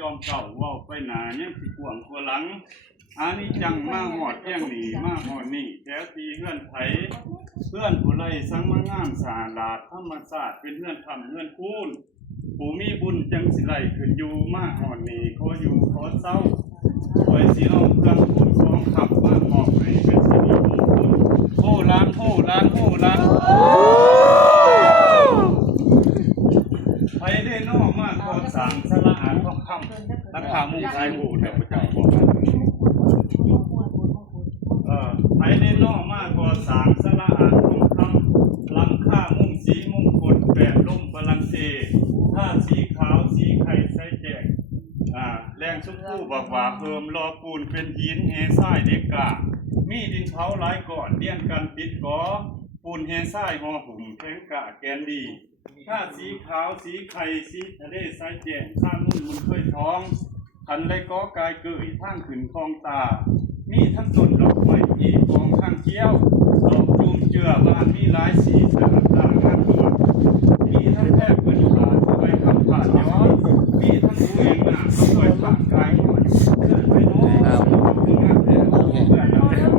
จอมเก่าว่าไปหนายังสิกวงกว่าหลังอันนี้จังมาหอดแย่งหนีมาหอดนี่แถวตีเฮือนไผเพื่อนผู้ไล่สังมางามสาลาดธรรมศาสตร์เป็นเฮือนทำเฮือนคูนผู้มีบุญจังสิไล่ขึ้นอยู่มาหอดนี่ขออยู่ขอเศร้าคอยสีน้องเครื่องผลของขับมาหมอบให้เป็นสิริมงคลโอ้ล้านโอ้ล้านโอ้ล้านไปได้นอกมากกว่าสามสละอาทองคำราคามุ่งใจหมู่เดี๋ยวพระเจ้าบอกไปได้นอกมากกว่าสามสละอาทองคำหลังค่ามุ่งสีมุ่งกดแปดล่มพลังเซผ้าสีขาวสีไข่ใส่แจกแรงชุ่มผู้บอกว่าเพิ่มรอปูนเป็นหินเฮทรายเด็กกามีดินเผาหลายก่อนเลี้ยงกันติดก่อปูนเฮทรายห่อหุ่มแข็งกะแกนดีถ้าสีขาวสีไข่สีทะเลสายแจ่มข้ามมุ่นมุนเคยท้องขันเลยก็กายเกยทางขึ้นคลองตามีทั้งต้นดอกไม้อีกของข้างเกี้ยวดอกจูมเจือบ้านมีหลายสีสลับต่างกันตัวมีทั้งแทบเป็นขาสบายขับผ่านย้อนมีทั้งดูเองหน้าสวยผ่านกายหมดเกิดไปโน้มถึงงานแต่เพื่อนเราแล้ว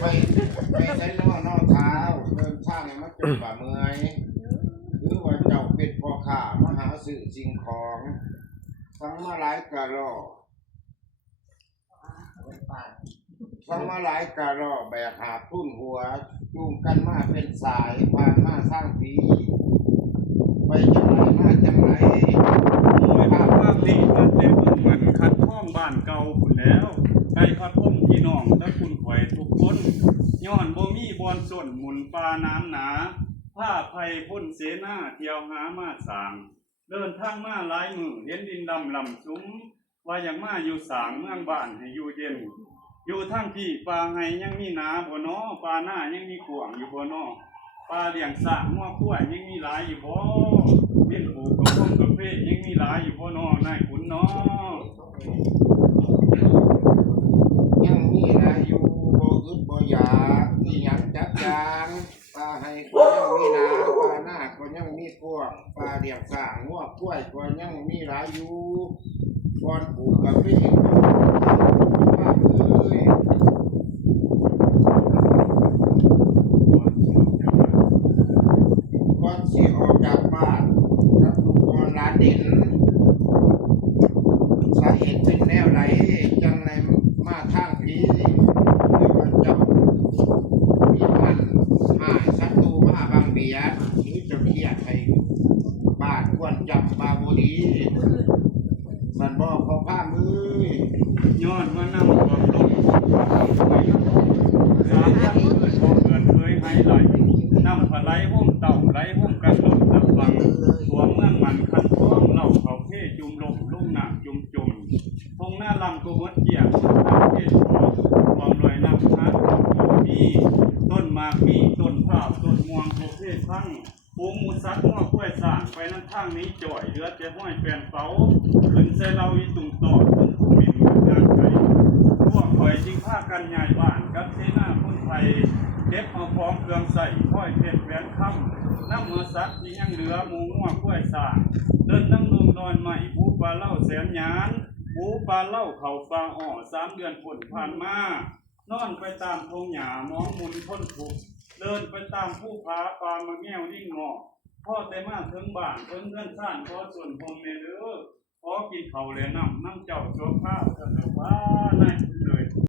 ไม่ใช่นอกเท้าเดินทางมันเป็นป่าเมื่อยหรือว่าเจ้าเป็นพ่อข้ามหาสื่อสิ่งของทั้งมาหลายกะรอทั้งมาหลายกะรอแบกหาทุ่นหัวจูงกันมาเป็นสายผ่านมาสร้างปีไปจังไรมาจังไรโอ้ยภาพว่าดีมันเต็มเหมือนคัดห้องบ้านเก่าคุณแล้วใครพัดพุ่มพี่น้องและคุณข่อยทุกคนย้อนบ่มีบอนส่วนหมุนปลาน้ำหนาผ้าไผ่พ่นเสนาเที่ยวหามาสางเดินทางมาหลายมือเห็นดินดำลำซุ้มว่าอย่างมาอยู่สางเมืองบ้านให้อยู่เย็นอยู่ทั้งที่ปลาไห้ยังมีนาบ่น้อปลาหน้ายังมีขวางอยู่บ่น้อปลาเลี้ยงสางงัวกล้วยยังมีหลายอยู่บ่เลี้ยงปูกระพงกระเพาะยังมีหลายอยู่บ่น้อนายขุนน้อยังมีอายุบ่อึดบ่อยากที่ยังจักจางปลาให้ก็ยังมีนาปลาหน้าก็ยังมีพวกปลาเลี้ยงสร้างงัวกล้วยก็ยังมีหลายอยู่ก่อนปลูกกะปิป้าเอ้ยก่อนสิออกจากบ้านรับลูกบอลลาเด่นสาเหตุเป็นแนวไหนจังไรมาทางพีเดี๋ยวเจ้ามีมันหาศัตรูมาบางเบียดหรือจะเครียดให้บ้านควรจับบาบุรีสันบอกของผ้ามือย้อนว่านำความลงสามพันเกิดบ่เกิดเคยให้ไหลนำผาไหลห้มเต่าไหลห้มกันลมน้ำฟังตัวเมืองมันคันท้องเล่าเขาเพ่จุ่มลมลุ่มหนักจุ่มจุ่มทงหน้าลำก็มดเกี่ยงทางเทศทองความลอยน้ำพัดมีต้นมากมีต้นข้าวต้นม่วงโพเพศทั้งปูมูซัดหัวกล้วยสางไปนั้นทางนี้จ่อยเลือดเจ้าห้อยแปลนเฝ้าขึ้นใส่เราอีตุ่มต่อต้นผู้มินงานไกลพวกข่อยจิงผ้ากันใหญ่บ้านกับเทน่าคนไทยเด็บเอาพร้อมเครื่องใส่ค่อยเพชรแหวนคำน้ำมือซัดที่ยังเหลือหมูงัวกล้วยสางเดินนั่งลงนอนใหม่บูปลาเล่าแสนยานบูปลาเล่าเข่าฟางอ่อ3 เดือนผลผ่านมานอนไปตามทงหญ้ามองมุนพ้นทุกเดินไปตามผู้พาปลามาแง่วนิ่งงอพ่อแต่มาถึงบ้านเพิ่นเงินซ่านพอส่วนพงเนเด้อพอกินเขาเลยน้ำเจ้าโซข้าวกันแต่ว่านายเลย